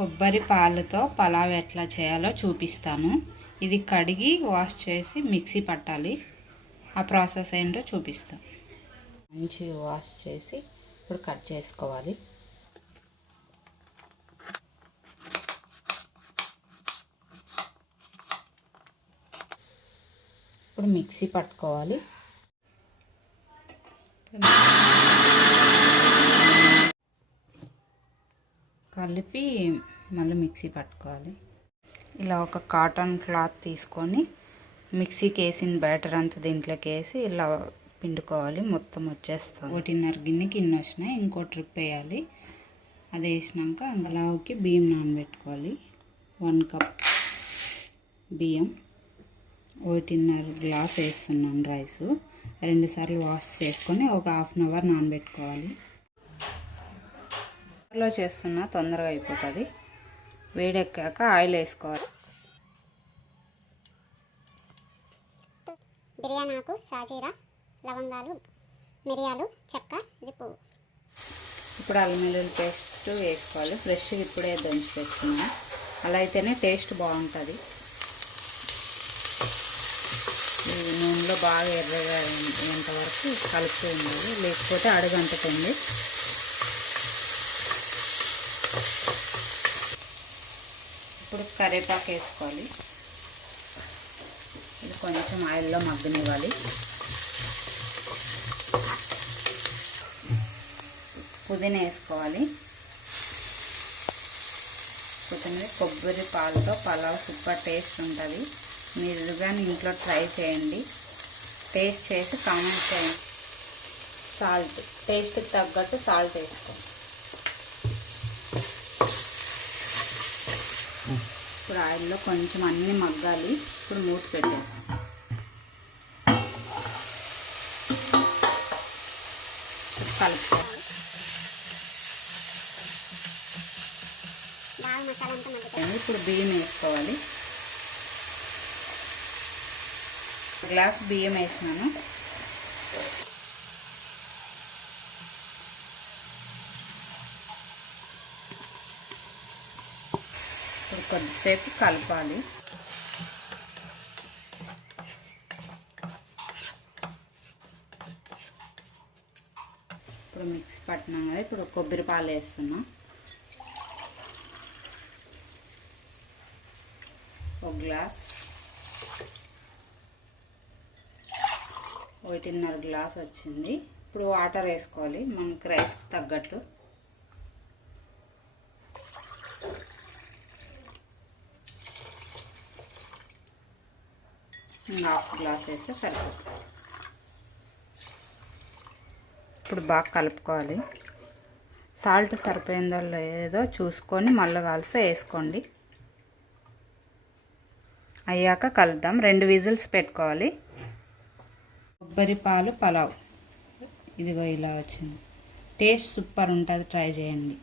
కొబ్బరి పాలతో పలావ్ ఎట్లా చేయాలో చూపిస్తాను. ఇది కడిగి వాష్ చేసి మిక్సీ పట్టాలి. ఆ ప్రాసెస్ ఏంటో చూపిస్తాను. మంచిగా వాష్ చేసి ఇప్పుడు కట్ చేసుకోవాలి. ఇప్పుడు మిక్సీ పట్టుకోవాలి. కలిపి మళ్ళీ మిక్సీ పట్టుకోవాలి. ఇలా ఒక కాటన్ క్లాత్ తీసుకొని మిక్సీకి వేసిన బ్యాటర్ అంతా దీంట్లోకి వేసి ఇలా పిండుకోవాలి. మొత్తం వచ్చేస్తుంది. 1.5 గిన్నెకి ఇన్ని వచ్చినాయి. ఇంకో ట్రిప్ వేయాలి. అది వేసినాక అందులోకి బియ్యం నానబెట్టుకోవాలి. 1 కప్ బియ్యం, 1.5 గ్లాస్ వేస్తున్నాను రైసు. 2 సార్లు వాష్ చేసుకొని ఒక ½ అన్ అవర్ నానబెట్టుకోవాలి. లో చేస్తున్నా తొందరగా అయిపోతుంది. వేడెక్కాక ఆయిల్ వేసుకోవాలి. బిర్యానీ ఆకు, సాజీరా, లవంగాలు, మిరియాలు, చెక్క, ఇది పువ్వు. ఇప్పుడు అల్లం వెల్లుల్లి పేస్ట్ వేసుకోవాలి. ఫ్రెష్గా ఇప్పుడే దంచి పెట్టుకున్నా. అలా అయితేనే టేస్ట్ బాగుంటుంది. ఈ నూనెలో బాగా ఎర్రగా అయ్యేంతవరకు కలుపుతూ ఉండాలి, లేకపోతే అడుగంటుతుంది. ఇప్పుడు కరివేపాకు వేసుకోవాలి. ఇది కొంచెం ఆయిల్లో మగ్గనివ్వాలి. పుదీనా వేసుకోవాలి. కొత్తిమీర. కొబ్బరి పాలతో పలావ్ సూపర్ టేస్ట్ ఉంటుంది. మీరు కానీ ఇంట్లో ట్రై చేయండి. టేస్ట్ చేసి కామెంట్ చేయండి. సాల్ట్ టేస్ట్కి తగ్గట్టు సాల్ట్ వేసుకోండి. ఇప్పుడు ఆయిల్లో కొంచెం అన్నీ మగ్గాలి. ఇప్పుడు మూత పెట్టేసి కలుపుకోవాలి. ఇప్పుడు బియ్యం వేసుకోవాలి. గ్లాస్ బియ్యం వేసినాను. ఇప్పుడు కొద్దిసేపు కలపాలి. ఇప్పుడు మిక్సీ పట్టినాం కదా, ఇప్పుడు కొబ్బరి పాలు వేస్తున్నా. 1 గ్లాస్, 1.5 గ్లాస్ వచ్చింది. ఇప్పుడు వాటర్ వేసుకోవాలి మనకి రైస్కి తగ్గట్లు. ½ గ్లాస్ వేస్తే సరిపోతుంది. ఇప్పుడు బాగా కలుపుకోవాలి. సాల్ట్ సరిపోయిందో లేదో చూసుకొని మళ్ళీ కలిసి వేసుకోండి. అయ్యాక కలుద్దాం. 2 విజిల్స్ పెట్టుకోవాలి. కొబ్బరి పాలు పలావ్ ఇదిగో ఇలా వచ్చింది. టేస్ట్ సూపర్ ఉంటుంది. ట్రై చేయండి.